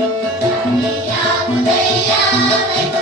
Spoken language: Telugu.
ఉదయ్యా ఉదయ్యా